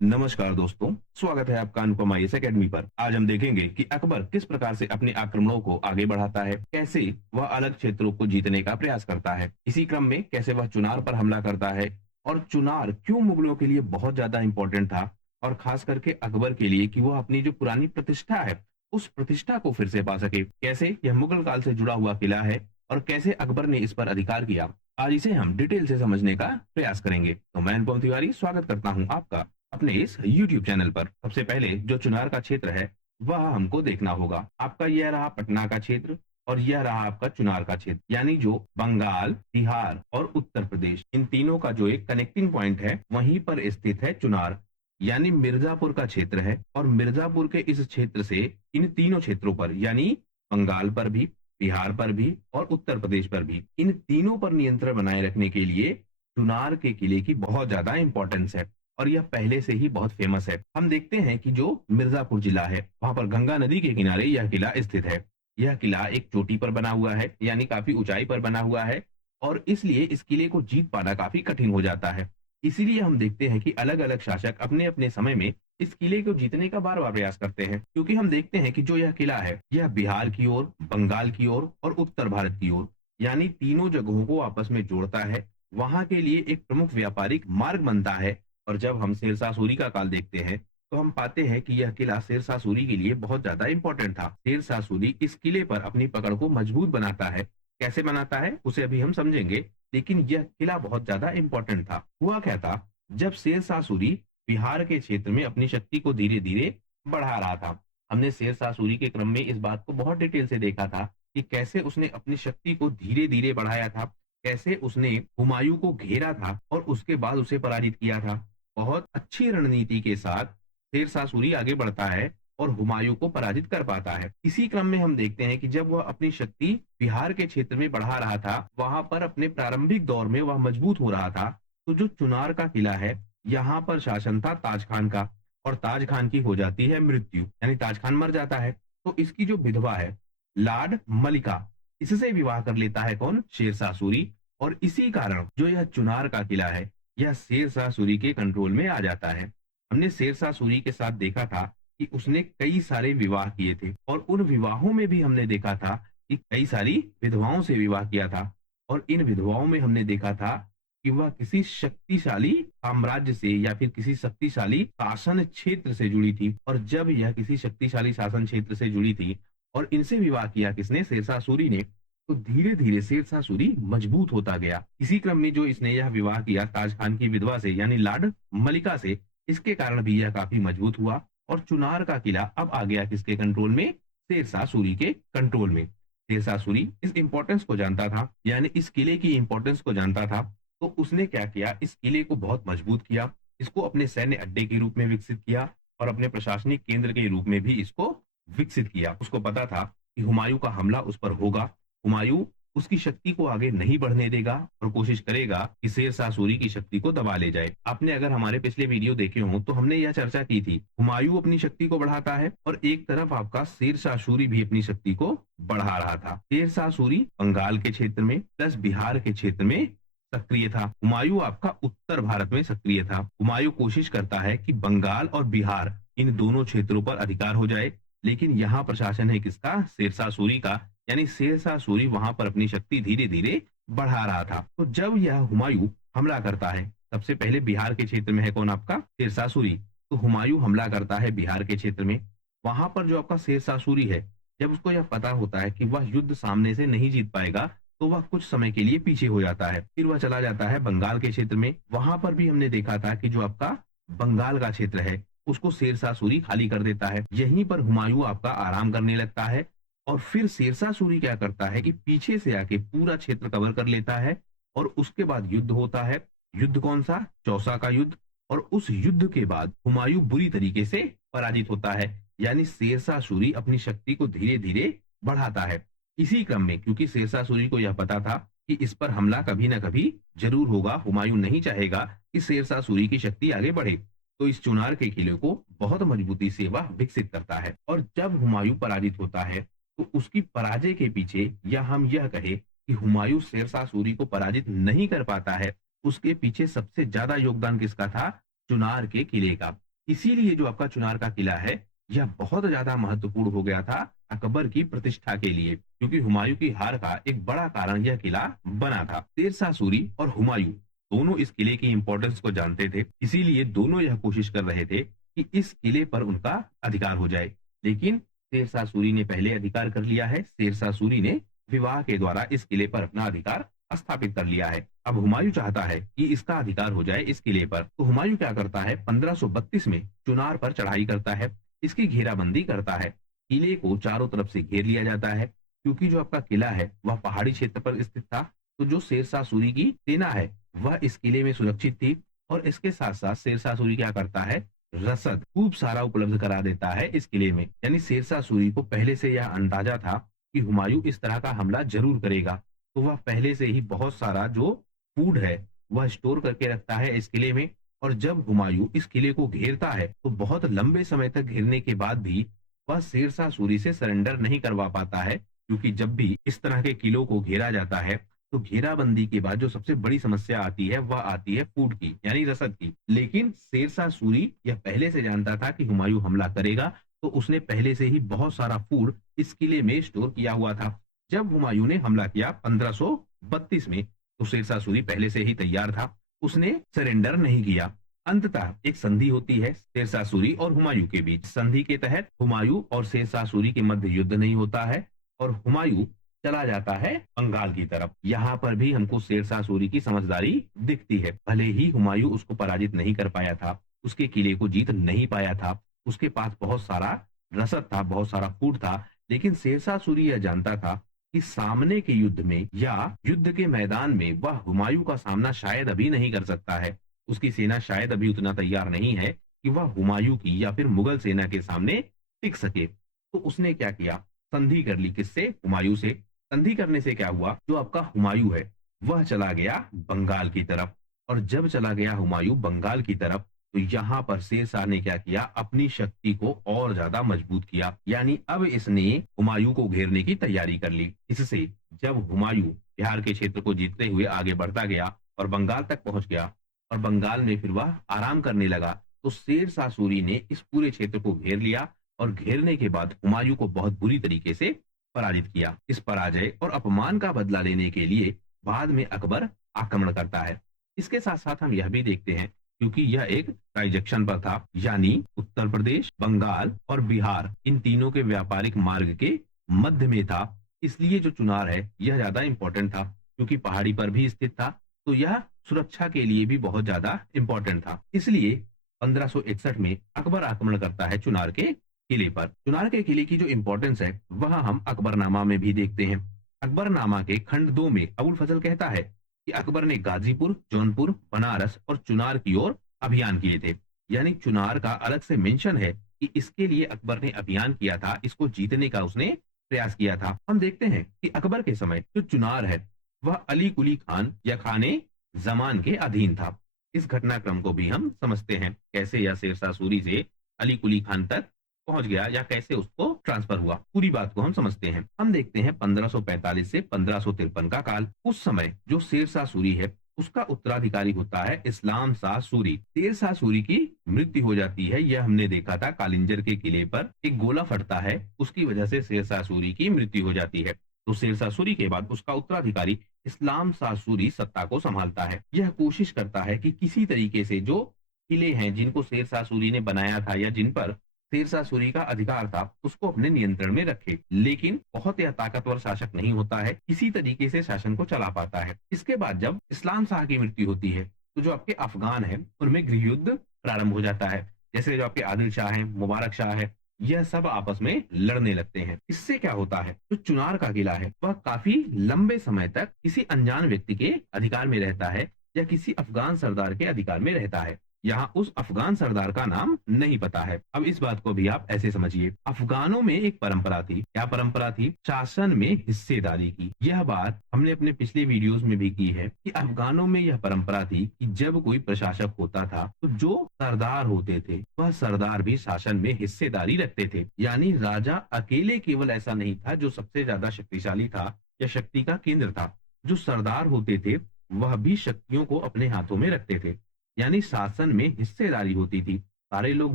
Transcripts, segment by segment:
नमस्कार दोस्तों, स्वागत है आपका अनुपमा इस एकेडमी पर। आज हम देखेंगे कि अकबर किस प्रकार से अपने आक्रमणों को आगे बढ़ाता है, कैसे वह अलग क्षेत्रों को जीतने का प्रयास करता है। इसी क्रम में कैसे वह चुनार पर हमला करता है और चुनार क्यों मुगलों के लिए बहुत ज्यादा इंपॉर्टेंट था और खास करके अकबर के लिए कि वह अपनी जो पुरानी प्रतिष्ठा है उस प्रतिष्ठा को फिर से पा सके। कैसे यह मुगल काल से जुड़ा हुआ किला है और कैसे अकबर ने इस पर अधिकार किया, आज इसे हम डिटेल से समझने का प्रयास करेंगे। तो मैं अनुपम तिवारी स्वागत करता हूँ आपका अपने इस YouTube चैनल पर। सबसे पहले जो चुनार का क्षेत्र है वह हमको देखना होगा। आपका यह रहा पटना का क्षेत्र और यह रहा आपका चुनार का क्षेत्र, यानी जो बंगाल, बिहार और उत्तर प्रदेश, इन तीनों का जो एक कनेक्टिंग पॉइंट है वहीं पर स्थित है चुनार, यानी मिर्जापुर का क्षेत्र है। और मिर्जापुर के इस क्षेत्र से इन तीनों क्षेत्रों पर, यानी बंगाल पर भी, बिहार पर भी और उत्तर प्रदेश पर भी, इन तीनों पर नियंत्रण बनाए रखने के लिए चुनार के किले की बहुत ज्यादा इंपॉर्टेंस है और यह पहले से ही बहुत फेमस है। हम देखते हैं कि जो मिर्जापुर जिला है वहां पर गंगा नदी के किनारे यह किला स्थित है। यह किला एक चोटी पर बना हुआ है, यानी काफी ऊंचाई पर बना हुआ है और इसलिए इस किले को जीत पाना काफी कठिन हो जाता है। इसीलिए हम देखते हैं कि अलग अलग शासक अपने अपने समय में इस किले को जीतने का बार बार प्रयास करते हैं, क्योंकि हम देखते हैं कि जो यह किला है यह बिहार की ओर, बंगाल की ओर और उत्तर भारत की ओर, यानी तीनों जगहों को आपस में जोड़ता है। वहां के लिए एक प्रमुख व्यापारिक मार्ग बनता है। और जब हम शेरशाह सूरी का काल देखते हैं तो हम पाते हैं कि यह किला शेरशाह सूरी के लिए बहुत ज्यादा इंपॉर्टेंट था। शेरशाह सूरी इस किले पर अपनी पकड़ को मजबूत बनाता है। कैसे बनाता है उसे अभी हम समझेंगे, लेकिन यह किला बहुत ज्यादा इंपॉर्टेंट था। हुआ क्या था, जब शेरशाह सूरी बिहार के क्षेत्र में अपनी शक्ति को धीरे धीरे बढ़ा रहा था, हमने शेरशाह सूरी के क्रम में इस बात को बहुत डिटेल से देखा था कि कैसे उसने अपनी शक्ति को धीरे धीरे बढ़ाया था, कैसे उसने हुमायूं को घेरा था और उसके बाद उसे पराजित किया था। बहुत अच्छी रणनीति के साथ शेरशाह सूरी आगे बढ़ता है और हुमायूं को पराजित कर पाता है। इसी क्रम में हम देखते हैं कि जब वह अपनी शक्ति बिहार के क्षेत्र में बढ़ा रहा था, वहां पर अपने प्रारंभिक दौर में वह मजबूत हो रहा था, तो जो चुनार का किला है यहाँ पर शासन था ताज खान का और ताज खान की हो जाती है मृत्यु, यानी ताज खान मर जाता है। तो इसकी जो विधवा है लाड मलिका, इससे विवाह कर लेता है कौन, शेरशाह सूरी। और इसी कारण जो यह चुनार का किला है यह शेरशाह सूरी के कंट्रोल में आ जाता है। हमने शेरशाह सूरी के साथ देखा था कि उसने कई सारे विवाह किए थे और उन विवाहों में भी हमने देखा था कि कई सारी विधवाओं से विवाह किया था। और इन विधवाओं में हमने देखा था कि वह किसी शक्तिशाली साम्राज्य से या फिर किसी शक्तिशाली शासन क्षेत्र से जुड़ी थी। और जब यह किसी शक्तिशाली शासन क्षेत्र से जुड़ी थी और इनसे विवाह किया किसने, शेरशाह सूरी ने, तो धीरे धीरे शेरशाह सूरी मजबूत होता गया। इसी क्रम में जो इसने यह विवाह किया ताज खान की विधवा से, यानी लाड मलिका से, इसके कारण भी यह काफी मजबूत हुआ और चुनार का किला अब आ गया किसके कंट्रोल में, शेरशाह सूरी के कंट्रोल में। शेरशाह सूरी इस इंपॉर्टेंस को जानता था, यानी इस किले की इंपॉर्टेंस को जानता था, तो उसने क्या किया, इस किले को बहुत मजबूत किया, इसको अपने सैन्य अड्डे के रूप में विकसित किया और अपने प्रशासनिक केंद्र के रूप में भी इसको विकसित किया। उसको पता था कि हुमायूं का हमला उस पर होगा, हुमायूं उसकी शक्ति को आगे नहीं बढ़ने देगा और कोशिश करेगा कि शेरशाह सूरी की शक्ति को दबा ले जाए। आपने अगर हमारे पिछले वीडियो देखे हों तो हमने यह चर्चा की थी, हुमायूं अपनी शक्ति को बढ़ाता है और एक तरफ आपका शेरशाह सूरी भी अपनी शक्ति को बढ़ा रहा था। शेरशाह सूरी बंगाल के क्षेत्र में प्लस बिहार के क्षेत्र में सक्रिय था, हुमायूं आपका उत्तर भारत में सक्रिय था। हुमायूं कोशिश करता है कि बंगाल और बिहार इन दोनों क्षेत्रों पर अधिकार हो जाए, लेकिन यहाँ प्रशासन है किसका, शेरशाह सूरी का, यानी शेरशाह सूरी वहां पर अपनी शक्ति धीरे धीरे बढ़ा रहा था। तो जब यह हुमायूं हमला करता है, सबसे पहले बिहार के क्षेत्र में है कौन, आपका शेरशाह सूरी, तो हुमायूं हमला करता है बिहार के क्षेत्र में। वहां पर जो आपका शेरशाह सूरी है, जब उसको यह पता होता है कि वह युद्ध सामने से नहीं जीत पाएगा, तो वह कुछ समय के लिए पीछे हो जाता है। फिर वह चला जाता है बंगाल के क्षेत्र में। वहां पर भी हमने देखा था कि जो आपका बंगाल का क्षेत्र है उसको शेरशाह सूरी खाली कर देता है। यहीं पर हुमायूं आपका आराम करने लगता है और फिर शेरशाह सूरी क्या करता है कि पीछे से आके पूरा क्षेत्र कवर कर लेता है और उसके बाद युद्ध होता है। युद्ध कौन सा, चौसा का युद्ध। और उस युद्ध के बाद हुमायूं बुरी तरीके से पराजित होता है, यानी शेरशाह सूरी अपनी शक्ति को धीरे धीरे बढ़ाता है। इसी क्रम में क्योंकि शेरशाह सूरी को यह पता था कि इस पर हमला कभी ना कभी जरूर होगा, हुमायूं नहीं चाहेगा कि शेरशाह सूरी की शक्ति आगे बढ़े, तो इस चुनार के किले को बहुत मजबूती से वह विकसित करता है। और जब हुमायूं पराजित होता है तो उसकी पराजय के पीछे, या हम यह कहे कि हुमायूं शेरशाह सूरी को पराजित नहीं कर पाता है, उसके पीछे सबसे ज्यादा योगदान किसका था, चुनार के किले का। इसीलिए जो आपका चुनार का किला है, यह बहुत ज्यादा महत्वपूर्ण हो गया था अकबर की प्रतिष्ठा के लिए, क्योंकि हुमायूं की हार का एक बड़ा कारण यह किला बना था। शेरशाह सूरी और हुमायूं दोनों इस किले की इंपॉर्टेंस को जानते थे, इसीलिए दोनों यह कोशिश कर रहे थे कि इस किले पर उनका अधिकार हो जाए। लेकिन शेरशाह सूरी ने पहले अधिकार कर लिया है। शेरशाह सूरी ने विवाह के द्वारा इस किले पर अपना अधिकार स्थापित कर लिया है। अब हुमायूं चाहता है कि इसका अधिकार हो जाए इस किले पर, तो हुमायूं क्या करता है, 1532 में चुनार पर चढ़ाई करता है, इसकी घेराबंदी करता है। किले को चारों तरफ से घेर लिया जाता है, क्योंकि जो आपका किला है वह पहाड़ी क्षेत्र पर स्थित था। तो जो शेरशाह सूरी की सेना है वह इस किले में सुरक्षित थी, और इसके साथ साथ शेरशाह सूरी क्या करता है, रसद खूब सारा उपलब्ध करा देता है इस किले में। यानी शेरशाह सूरी को पहले से यह अंदाजा था कि हुमायूं इस तरह का हमला जरूर करेगा, तो वह पहले से ही बहुत सारा जो फूड है वह स्टोर करके रखता है इस किले में। और जब हुमायूं इस किले को घेरता है तो बहुत लंबे समय तक घेरने के बाद भी वह शेरशाह सूरी से सरेंडर नहीं करवा पाता है, क्योंकि जब भी इस तरह के किलों को घेरा जाता है तो घेराबंदी के बाद जो सबसे बड़ी समस्या आती है वह आती है फूड की, यानी रसद की। लेकिन शेरशाह सूरी यह पहले से जानता था कि हुमायूं हमला करेगा, तो उसने पहले से ही बहुत सारा फूड इस किले में स्टोर किया हुआ था। जब हुमायूं ने हमला किया 1532 में, तो शेरशाह सूरी पहले से ही तैयार था, उसने सरेंडर नहीं किया। अंततः एक संधि होती है शेरशाह सूरी और हुमायूं के बीच। संधि के तहत हुमायूं और शेरशाह सूरी के मध्य युद्ध नहीं होता है, और हुमायूं चला जाता है बंगाल की तरफ। यहाँ पर भी हमको शेरशाह सूरी की समझदारी दिखती है। भले ही हुमायूं उसको पराजित नहीं कर पाया था, उसके किले को जीत नहीं पाया था, उसके पास बहुत सारा रसद था, बहुत सारा फूड था, लेकिन शेरशाह सूरी यह जानता था कि सामने के युद्ध में या युद्ध के मैदान में वह हुमायूं का सामना शायद अभी नहीं कर सकता है। उसकी सेना शायद अभी उतना तैयार नहीं है कि वह हुमायूं की या फिर मुगल सेना के सामने टिक सके। तो उसने क्या किया, संधि कर ली। किससे? हुमायूं से। संधि करने से क्या हुआ, जो आपका हुमायूं है वह चला गया बंगाल की तरफ। और जब चला गया हुमायूं बंगाल की तरफ, तो यहाँ पर शेरशाह ने क्या किया, अपनी शक्ति को और ज्यादा मजबूत किया। यानी अब इसने हुमायूं को घेरने की तैयारी कर ली। इससे जब हुमायूं बिहार के क्षेत्र को जीतते हुए आगे बढ़ता गया और बंगाल तक पहुंच गया, और बंगाल में फिर वह आराम करने लगा, तो शेरशाह सूरी ने इस पूरे क्षेत्र को घेर लिया, और घेरने के बाद हुमायूं को बहुत बुरी तरीके से पराजित किया। इस पराजय और अपमान का बदला लेने के लिए बाद में अकबर आक्रमण करता है। इसके साथ साथ हम यह भी देखते हैं, क्योंकि यह एक ट्रांजैक्शन पर था, यानी उत्तर प्रदेश, बंगाल और बिहार, इन तीनों के व्यापारिक मार्ग के मध्य में था, इसलिए जो चुनार है यह ज्यादा इंपॉर्टेंट था। क्योंकि पहाड़ी पर भी स्थित था, तो यह सुरक्षा के लिए भी बहुत ज्यादा इंपॉर्टेंट था। इसलिए 1561 में अकबर आक्रमण करता है चुनार के किले पर। चुनार के किले की जो इंपॉर्टेंस है वह हम अकबरनामा में भी देखते हैं। अकबरनामा के खंड 2 में अबुल फजल कहता है कि अकबर ने गाजीपुर, जौनपुर, बनारस और चुनार की ओर अभियान किए थे। यानी चुनार का अलग से मेंशन है कि इसके लिए अकबर ने अभियान किया था, इसको जीतने का उसने प्रयास किया था। हम देखते हैं कि अकबर के समय जो चुनार है वह अली कुली खान या खाने जमान के अधीन था। इस घटनाक्रम को भी हम समझते हैं, कैसे यह शेरशाह सूरी से अली कुली खान तक पहुंच गया या कैसे उसको ट्रांसफर हुआ, पूरी बात को हम समझते हैं। हम देखते हैं 1545 से 1553 का काल। उस समय जो शेरशाह सूरी है उसका उत्तराधिकारी होता है इस्लाम शाह सूरी। शेरशाह सूरी की मृत्यु हो जाती है, यह हमने देखा था कालिंजर के किले पर एक गोला फटता है, उसकी वजह से शेरशाह सूरी की मृत्यु हो जाती है। तो शेरशाह सूरी के बाद उसका उत्तराधिकारी इस्लाम शाह सूरी सत्ता को संभालता है। यह कोशिश करता है कि किसी तरीके से जो किले हैं जिनको शेरशाह सूरी ने बनाया था या जिन पर शेरशाह सूरी का अधिकार था उसको अपने नियंत्रण में रखे। लेकिन बहुत यह ताकतवर शासक नहीं होता है, किसी तरीके से शासन को चला पाता है। इसके बाद जब इस्लाम शाह की मृत्यु होती है तो जो आपके अफगान है उनमें गृह युद्ध प्रारंभ हो जाता है। जैसे जो आपके आदिल शाह है, मुबारक शाह है, यह सब आपस में लड़ने लगते हैं। इससे क्या होता है, जो चुनार का किला है वह काफी लंबे समय तक किसी अनजान व्यक्ति के अधिकार में रहता है या किसी अफगान सरदार के अधिकार में रहता है। यहाँ उस अफगान सरदार का नाम नहीं पता है। अब इस बात को भी आप ऐसे समझिए, अफगानों में एक परंपरा थी। क्या परंपरा थी? शासन में हिस्सेदारी की। यह बात हमने अपने पिछले वीडियोस में भी की है कि अफगानों में यह परंपरा थी कि जब कोई प्रशासक होता था तो जो सरदार होते थे वह सरदार भी शासन में हिस्सेदारी रखते थे। यानी राजा अकेले केवल ऐसा नहीं था जो सबसे ज्यादा शक्तिशाली था या शक्ति का केंद्र था। जो सरदार होते थे वह भी शक्तियों को अपने हाथों में रखते थे, यानी शासन में हिस्सेदारी होती थी। सारे लोग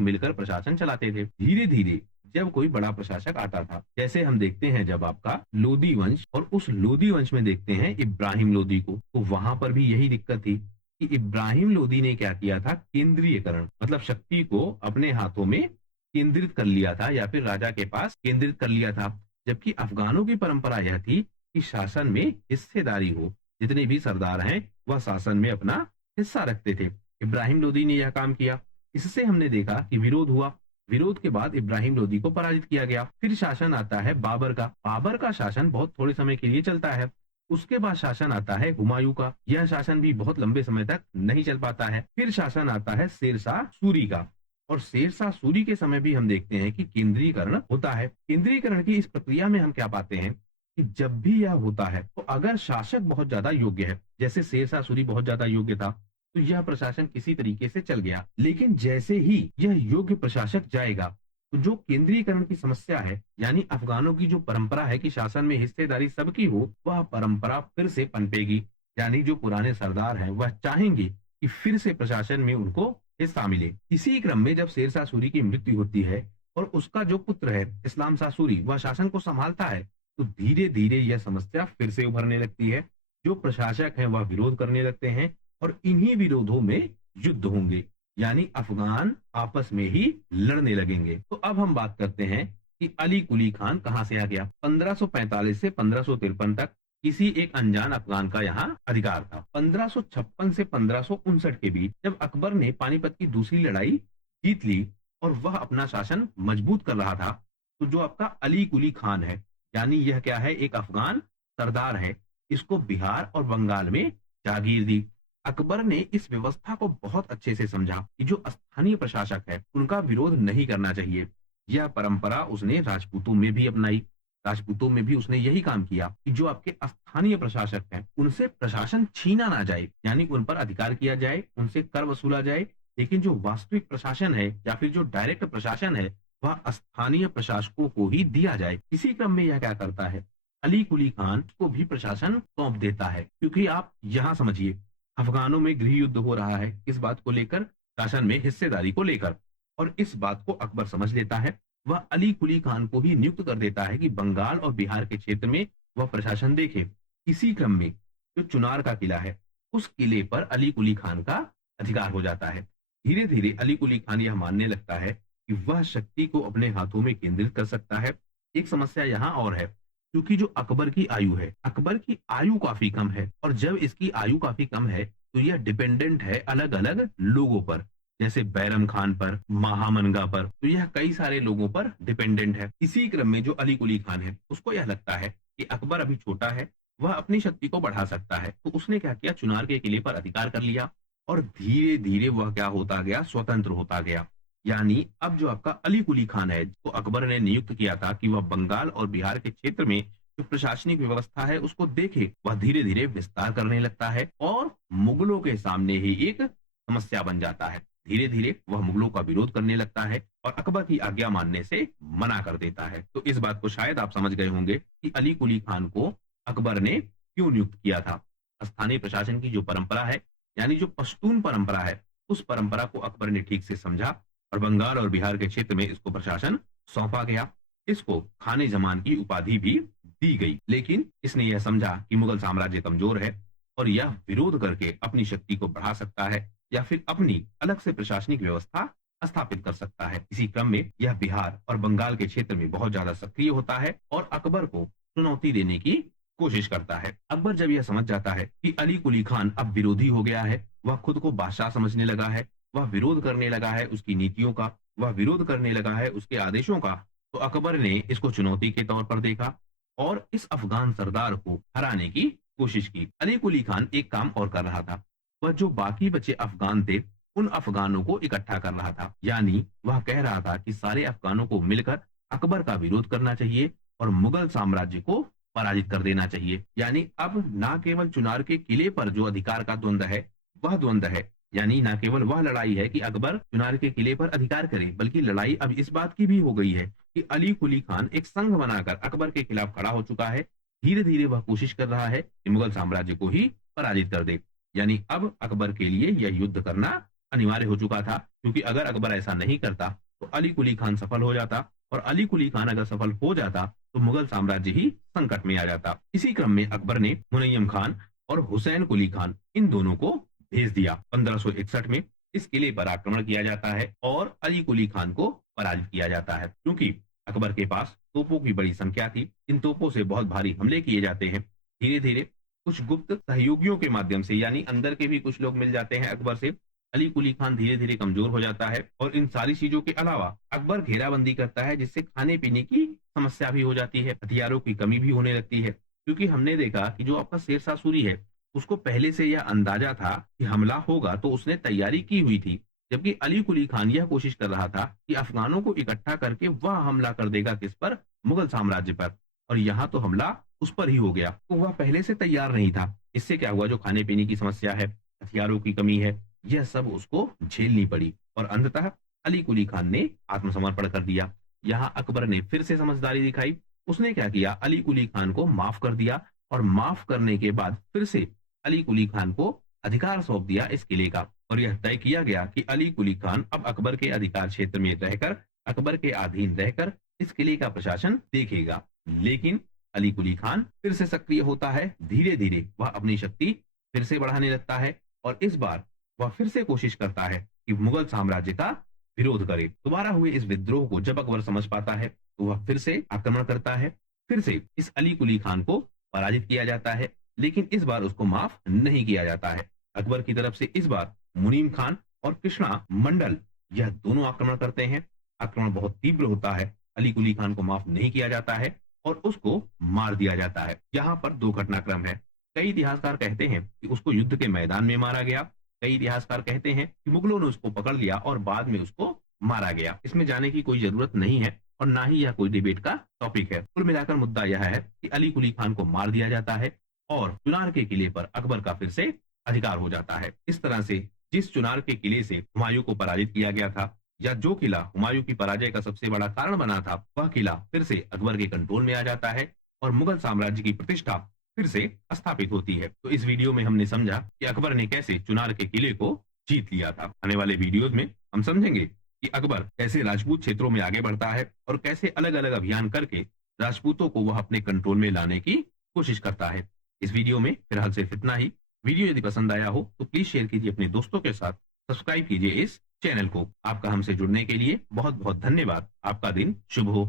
मिलकर प्रशासन चलाते थे। धीरे धीरे जब कोई बड़ा प्रशासक आता था, जैसे हम देखते हैं जब आपका लोदी वंश, और उस लोदी वंश में देखते हैं इब्राहिम लोदी को, तो वहां पर भी यही दिक्कत थी कि इब्राहिम लोदी ने क्या किया था, केंद्रीयकरण, मतलब शक्ति को अपने हाथों में केंद्रित कर लिया था या फिर राजा के पास केंद्रित कर लिया था। जबकि अफगानों की परंपरा यह थी कि शासन में हिस्सेदारी हो, जितने भी सरदार हैं वह शासन में अपना हिस्सा रखते थे। इब्राहिम लोदी ने यह काम किया। इससे हमने देखा कि विरोध हुआ। विरोध के बाद इब्राहिम लोदी को पराजित किया गया। फिर शासन आता है बाबर का। बाबर का शासन बहुत थोड़े समय के लिए चलता है। उसके बाद शासन आता है हुमायूं का। यह शासन भी बहुत लंबे समय तक नहीं चल पाता है। फिर शासन आता है शेरशाह सूरी का, और शेरशाह सूरी के समय भी हम देखते हैं कि केंद्रीकरण होता है। केंद्रीकरण की इस प्रक्रिया में हम क्या पाते हैं कि जब भी यह होता है तो अगर शासक बहुत ज्यादा योग्य है, जैसे शेरशाह सूरी बहुत ज्यादा योग्य था, तो यह प्रशासन किसी तरीके से चल गया। लेकिन जैसे ही यह योग्य प्रशासक जाएगा, तो जो केंद्रीकरण की समस्या है, यानी अफगानों की जो परंपरा है कि शासन में हिस्सेदारी सबकी हो, वह परंपरा फिर से पनपेगी। यानी जो पुराने सरदार हैं वह चाहेंगे कि फिर से प्रशासन में उनको हिस्सा मिले। इसी क्रम में जब शेरशाह सूरी की मृत्यु होती है और उसका जो पुत्र है इस्लाम शाह सूरी वह शासन को संभालता है, तो धीरे धीरे यह समस्या फिर से उभरने लगती है। जो प्रशासक हैं वह विरोध करने लगते हैं और इन्हीं विरोधों में युद्ध होंगे, यानी अफगान आपस में ही लड़ने लगेंगे। तो अब हम बात करते हैं कि अली कुली खान कहां से आ गया। 1545 से 1553 तक किसी एक अनजान अफगान का यहाँ अधिकार था। 1556 से 1559 के बीच जब अकबर ने पानीपत की दूसरी लड़ाई जीत ली और वह अपना शासन मजबूत कर रहा था, तो जो आपका अली कुली खान है, यानी यह क्या है, एक अफगान सरदार है, इसको बिहार और बंगाल में जागीर दी। अकबर ने इस व्यवस्था को बहुत अच्छे से समझा कि जो स्थानीय प्रशासक है उनका विरोध नहीं करना चाहिए। यह परंपरा उसने राजपूतों में भी अपनाई। राजपूतों में भी उसने यही काम किया कि जो आपके स्थानीय प्रशासक हैं उनसे प्रशासन छीना ना जाए, यानी उन पर अधिकार किया जाए, उनसे कर वसूला जाए, लेकिन जो वास्तविक प्रशासन है या फिर जो डायरेक्ट प्रशासन है वह स्थानीय प्रशासकों को ही दिया जाए। इसी क्रम में यह क्या करता है, अली कुली खान को भी प्रशासन सौंप देता है। क्योंकि आप यहाँ समझिए, अफगानों में गृह युद्ध हो रहा है, इस बात को लेकर, शासन में हिस्सेदारी को लेकर, और इस बात को अकबर समझ लेता है। वह अली कुली खान को ही नियुक्त कर देता है कि बंगाल और बिहार के क्षेत्र में वह प्रशासन देखे। इसी क्रम में जो चुनार का किला है, उस किले पर अली कुली खान का अधिकार हो जाता है। धीरे धीरे अली कुली खान यह मानने लगता है कि वह शक्ति को अपने हाथों में केंद्रित कर सकता है। एक समस्या यहाँ और है, क्योंकि जो अकबर की आयु है, अकबर की आयु काफी कम है, और जब इसकी आयु काफी कम है तो यह डिपेंडेंट है अलग अलग लोगों पर, जैसे बैरम खान पर, महामनगा पर, तो यह कई सारे लोगों पर डिपेंडेंट है। इसी क्रम में जो अली कुली खान है उसको यह लगता है कि अकबर अभी छोटा है, वह अपनी शक्ति को बढ़ा सकता है, तो उसने क्या किया, चुनार के किले पर अधिकार कर लिया और धीरे धीरे वह क्या होता गया, स्वतंत्र होता गया। यानी अब जो आपका अली कुली खान है, जो अकबर ने नियुक्त किया था कि वह बंगाल और बिहार के क्षेत्र में जो प्रशासनिक व्यवस्था है उसको देखे, वह धीरे धीरे विस्तार करने लगता है और मुगलों के सामने ही एक समस्या बन जाता है। धीरे धीरे वह मुगलों का विरोध करने लगता है और अकबर की आज्ञा मानने से मना कर देता है। तो इस बात को शायद आप समझ गए होंगे कि अली कुली खान को अकबर ने क्यों नियुक्त किया था। स्थानीय प्रशासन की जो परंपरा है, यानी जो पश्तून परंपरा है, उस परंपरा को अकबर ने ठीक से समझा और बंगाल और बिहार के क्षेत्र में इसको प्रशासन सौंपा गया। इसको खाने जमान की उपाधि भी दी गई, लेकिन इसने यह समझा कि मुगल साम्राज्य कमजोर है और यह विरोध करके अपनी शक्ति को बढ़ा सकता है या फिर अपनी अलग से प्रशासनिक व्यवस्था स्थापित कर सकता है। इसी क्रम में यह बिहार और बंगाल के क्षेत्र में बहुत ज्यादा सक्रिय होता है और अकबर को चुनौती देने की कोशिश करता है। अकबर जब यह समझ जाता है कि अली कुली खान अब विरोधी हो गया है, वह खुद को बादशाह समझने लगा है, वह विरोध करने लगा है उसकी नीतियों का, वह विरोध करने लगा है उसके आदेशों का, तो अकबर ने इसको चुनौती के तौर पर देखा और इस अफगान सरदार को हराने की कोशिश की। अली कुली खान एक काम और कर रहा था, वह जो बाकी बचे अफगान थे उन अफगानों को इकट्ठा कर रहा था। यानी वह कह रहा था कि सारे अफगानों को मिलकर अकबर का विरोध करना चाहिए और मुगल साम्राज्य को पराजित कर देना चाहिए। यानी अब ना केवल चुनार के किले पर जो अधिकार का द्वंद्व है वह द्वंद्व है, यानी ना केवल वह लड़ाई है कि अकबर चुनार के किले पर अधिकार करे, बल्कि लड़ाई अब इस बात की भी हो गई है कि अली कुली खान एक संघ बनाकर अकबर के खिलाफ खड़ा हो चुका है। धीरे धीरे वह कोशिश कर रहा है कि मुगल साम्राज्य को ही पराजित कर दे। यानी अब अकबर के लिए यह युद्ध करना अनिवार्य हो चुका था, क्योंकि अगर अकबर ऐसा नहीं करता तो अली कुली खान सफल हो जाता, और अली कुली खान अगर सफल हो जाता तो मुगल साम्राज्य ही संकट में आ जाता। इसी क्रम में अकबर ने मुनय्यम खान और हुसैन कुली खान इन दोनों को भेज दिया। 1561 में इस किले पर आक्रमण किया जाता है और अली कुली खान को पराजित किया जाता है। क्योंकि अकबर के पास तोपों की बड़ी संख्या थी, इन तोपों से बहुत भारी हमले किए जाते हैं। धीरे धीरे कुछ गुप्त सहयोगियों के माध्यम से, यानी अंदर के भी कुछ लोग मिल जाते हैं अकबर से, अली कुली खान धीरे धीरे कमजोर हो जाता है। और इन सारी चीजों के अलावा अकबर घेराबंदी करता है, जिससे खाने पीने की समस्या भी हो जाती है, हथियारों की कमी भी होने लगती है। क्योंकि हमने देखा कि जो आपका शेरशाह सूरी है, उसको पहले से यह अंदाजा था कि हमला होगा, तो उसने तैयारी की हुई थी। जबकि अली कुली खान यह कोशिश कर रहा था कि अफगानों को इकट्ठा करके वह हमला कर देगा किस पर, मुगल साम्राज्य पर। और यहाँ तो हमला उस पर ही हो गया, तो वह पहले से तैयार नहीं था। इससे क्या हुआ, जो खाने पीने की समस्या है, हथियारों की कमी है, यह सब उसको झेलनी पड़ी और अंततः अली कुली खान ने आत्मसमर्पण कर दिया। यहाँ अकबर ने फिर से समझदारी दिखाई। उसने क्या किया, अली कुली खान को माफ कर दिया और माफ करने के बाद फिर से अली कुली खान को अधिकार सौंप दिया इस किले का। और यह तय किया गया कि अली कुली खान अब अकबर के अधिकार क्षेत्र में रहकर, अकबर के अधीन रहकर इस किले का प्रशासन देखेगा। लेकिन अली कुली खान फिर से सक्रिय होता है। धीरे धीरे वह अपनी शक्ति फिर से बढ़ाने लगता है और इस बार वह फिर से कोशिश करता है कि मुगल साम्राज्य का विरोध करे। दोबारा हुए इस विद्रोह को जब अकबर समझ पाता है तो वह फिर से आक्रमण करता है। फिर से इस अली कुली खान को पराजित किया जाता है, लेकिन इस बार उसको माफ नहीं किया जाता है। अकबर की तरफ से इस बार मुनीम खान और कृष्णा मंडल, यह दोनों आक्रमण करते हैं। आक्रमण बहुत तीव्र होता है, अली कुली खान को माफ नहीं किया जाता है और उसको मार दिया जाता है। यहाँ पर दो घटनाक्रम है। कई इतिहासकार कहते हैं कि उसको युद्ध के मैदान में मारा गया, कई इतिहासकार कहते हैं कि मुगलों ने उसको पकड़ लिया और बाद में उसको मारा गया। इसमें जाने की कोई जरूरत नहीं है और ना ही यह कोई डिबेट का टॉपिक है। कुल मिलाकर मुद्दा यह है कि अली कुली खान को मार दिया जाता है और चुनार के किले पर अकबर का फिर से अधिकार हो जाता है। इस तरह से जिस चुनार के किले से हुमायूं को पराजित किया गया था, या जो किला हुमायूं की पराजय का सबसे बड़ा कारण बना था, वह किला फिर से अकबर के कंट्रोल में आ जाता है और मुगल साम्राज्य की प्रतिष्ठा फिर से स्थापित होती है। तो इस वीडियो में हमने समझा कि अकबर ने कैसे चुनार के किले को जीत लिया था। आने वाले वीडियोज में हम समझेंगे कि अकबर कैसे राजपूत क्षेत्रों में आगे बढ़ता है और कैसे अलग अलग अभियान करके राजपूतों को वह अपने कंट्रोल में लाने की कोशिश करता है। इस वीडियो में फिलहाल सिर्फ इतना ही। वीडियो यदि पसंद आया हो तो प्लीज शेयर कीजिए अपने दोस्तों के साथ, सब्सक्राइब कीजिए इस चैनल को। आपका हमसे जुड़ने के लिए बहुत बहुत धन्यवाद। आपका दिन शुभ हो।